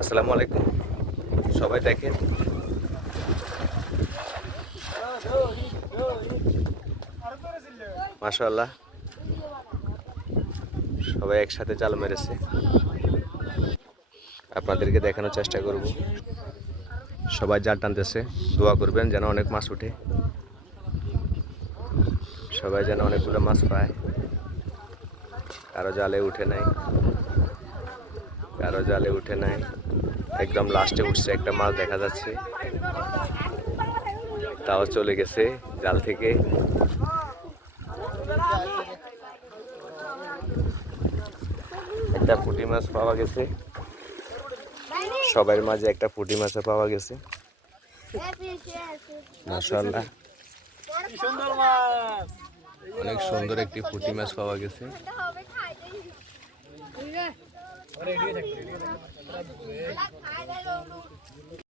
আসসালামু আলাইকুম। সবাই দেখেন। মাশাল্লাহ সবাই একসাথে জাল মেরেছে। আপনাদেরকে দেখানোর চেষ্টা করব। সবাই জাল টানতেছে। দোয়া করবেন যেন অনেক মাছ উঠে। সবাই যেন অনেকগুলো মাছ পায়। কারও জালে উঠে নাই। কারও জালে উঠে নাই। একদম লাস্টে উঠছে একটা মাছ দেখা যাচ্ছে। তাও চলে গেছে জাল থেকে। একটা পুঁটি মাছ পাওয়া গেছে। সবার মাঝে একটা পুঁটি মাছও পাওয়া গেছে। অনেক সুন্দর একটি পুঁটি মাছ পাওয়া গেছে। और रेडियो